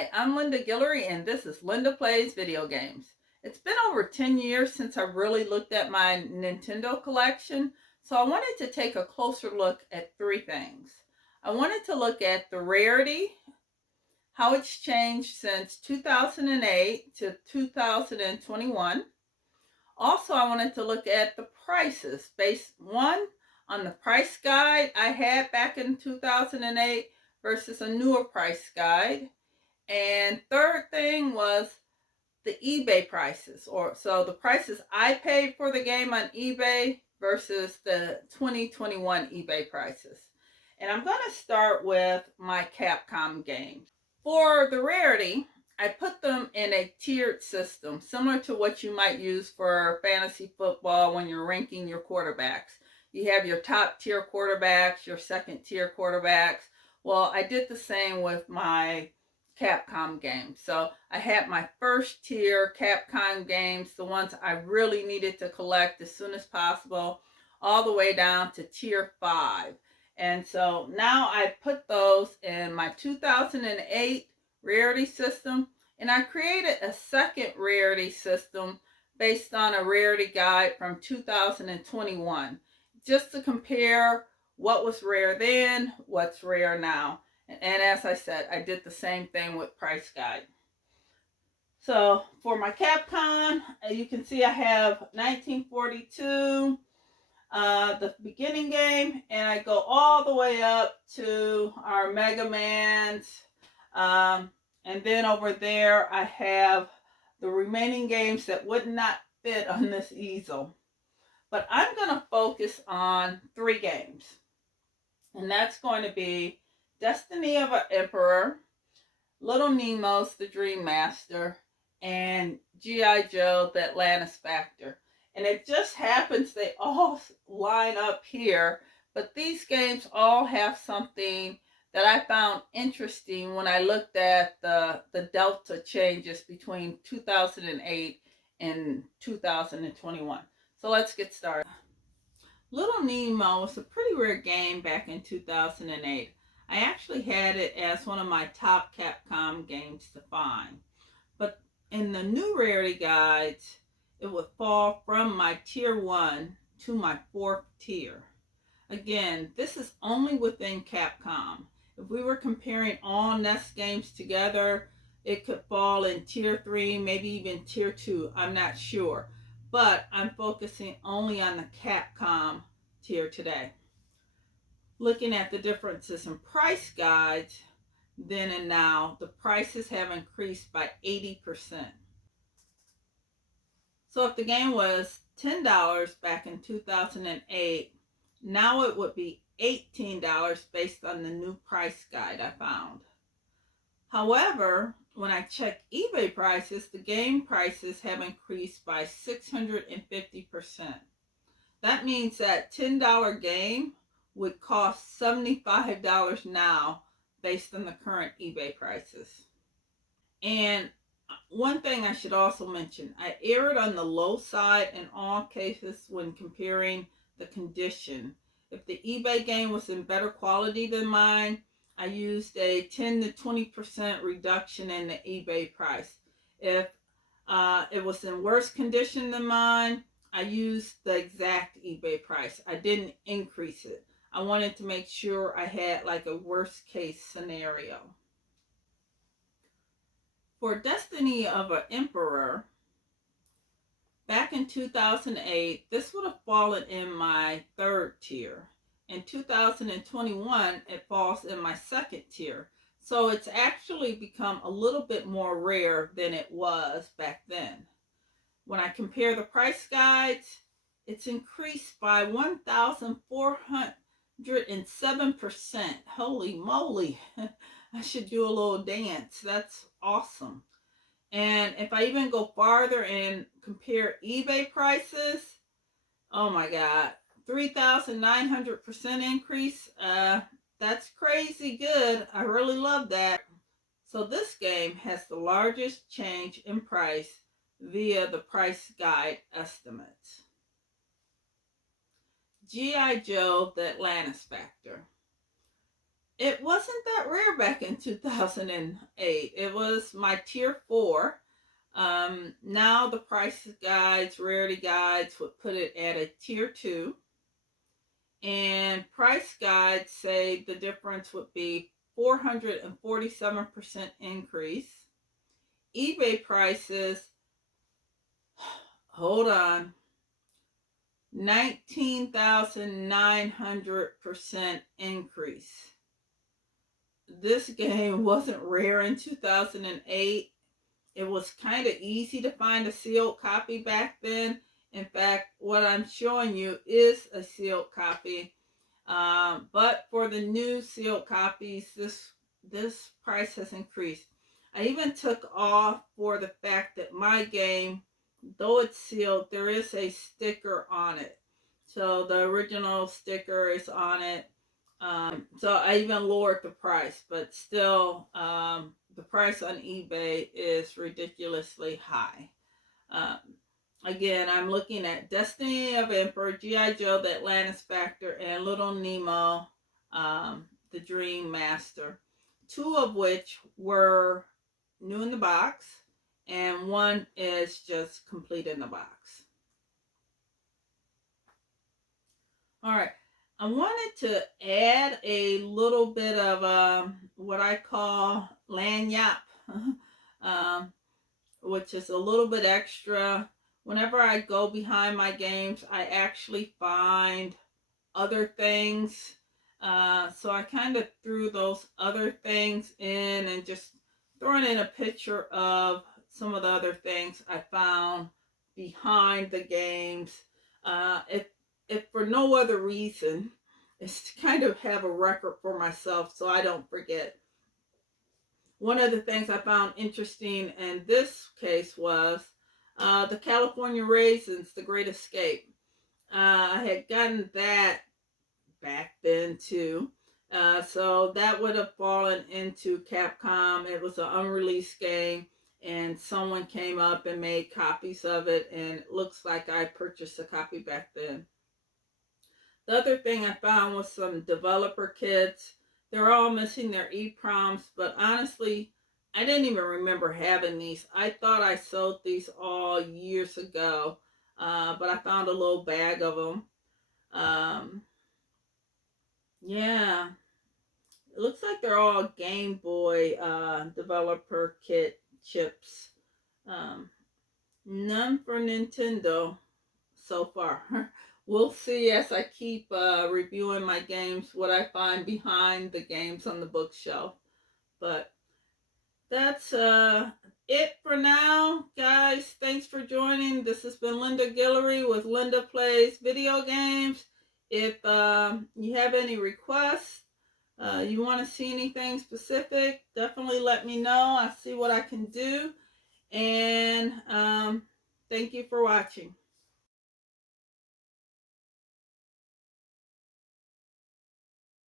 Hi, I'm Linda Guillory, and this is Linda Plays Video Games. It's been over 10 years since I really looked at my Nintendo collection, so I wanted to take a closer look at three things. I wanted to look at the rarity, how it's changed since 2008 to 2021. Also, I wanted to look at the prices based on the price guide I had back in 2008 versus a newer price guide. And third thing was the eBay prices, or so the prices I paid for the game on eBay versus the 2021 eBay prices. And I'm going to start with my Capcom games. For the rarity, I put them in a tiered system, similar to what you might use for fantasy football when you're ranking your quarterbacks. You have your top tier quarterbacks, your second tier quarterbacks. Well, I did the same with my Capcom games. So I had my first tier Capcom games, the ones I really needed to collect as soon as possible, all the way down to tier 5. And so now I put those in my 2008 rarity system, and I created a second rarity system based on a rarity guide from 2021, just to compare what was rare then, what's rare now. And as I said, I did the same thing with price guide. So for my Capcom, you can see I have 1942, the beginning game, and I go all the way up to our Mega Mans. And then over there, I have the remaining games that would not fit on this easel. But I'm going to focus on three games. And that's going to be Destiny of an Emperor, Little Nemo's The Dream Master, and G.I. Joe the Atlantis Factor. And it just happens they all line up here, but these games all have something that I found interesting when I looked at the delta changes between 2008 and 2021. So let's get started. Little Nemo was a pretty rare game back in 2008. I actually had it as one of my top Capcom games to find. But in the new rarity guides, it would fall from my tier 1 to my 4th tier. Again, this is only within Capcom. If we were comparing all NES games together, it could fall in tier 3, maybe even tier 2. I'm not sure. But I'm focusing only on the Capcom tier today. Looking at the differences in price guides, then and now, the prices have increased by 80%. So if the game was $10 back in 2008, now it would be $18 based on the new price guide I found. However, when I check eBay prices, the game prices have increased by 650%. That means that $10 game would cost $75 now based on the current eBay prices. And one thing I should also mention, I erred on the low side in all cases when comparing the condition. If the eBay game was in better quality than mine, I used a 10 to 20% reduction in the eBay price. If it was in worse condition than mine, I used the exact eBay price. I didn't increase it. I wanted to make sure I had like a worst case scenario. For Destiny of an Emperor, back in 2008, this would have fallen in my 3rd tier. In 2021, it falls in my 2nd tier. So it's actually become a little bit more rare than it was back then. When I compare the price guides, it's increased by 1,407%. Holy moly. I should do a little dance. That's awesome. And if I even go farther and compare eBay prices, oh my God, 3,900% increase. That's crazy good. I really love that. So this game has the largest change in price via the price guide estimates. G.I. Joe the Atlantis Factor. It wasn't that rare back in 2008. It was my tier 4. Now the price guides, rarity guides would put it at a tier 2. And price guides say the difference would be 447% increase. eBay prices, hold on, 19,900% increase. This game wasn't rare in 2008. It was kind of easy to find a sealed copy back then. In fact, what I'm showing you is a sealed copy. But for the new sealed copies, this price has increased. I even took off for the fact that my game, though it's sealed, there is a sticker on it. So the original sticker is on it. So I even lowered the price, but still, the price on eBay is ridiculously high. Um, Again, I'm looking at Destiny of Emperor, G.I. Joe the Atlantis Factor, and Little Nemo, the Dream Master. 2 of which were new in the box, and 1 is just complete in the box. All right. I wanted to add a little bit of what I call lanyap, which is a little bit extra. Whenever I go behind my games, I actually find other things. So I kind of threw those other things in and just throwing in a picture of some of the other things I found behind the games. If for no other reason, it's to kind of have a record for myself so I don't forget. One of the things I found interesting in this case was the California Raisins, The Great Escape. I had gotten that back then too. So that would have fallen into Capcom. It was an unreleased game, and someone came up and made copies of it, and it looks like I purchased a copy back then. The other thing I found was some developer kits. They're all missing their EPROMs, but honestly, I didn't even remember having these. I thought I sold these all years ago, but I found a little bag of them. Yeah, it looks like they're all Game Boy developer kit chips. Um, None for Nintendo so far. We'll see as I keep reviewing my games what I find behind the games on the bookshelf. But that's it for now, guys. Thanks for joining. This has been Linda Guillory with Linda Plays Video Games. If you have any requests, you want to see anything specific, definitely let me know. I'll see what I can do. And thank you for watching.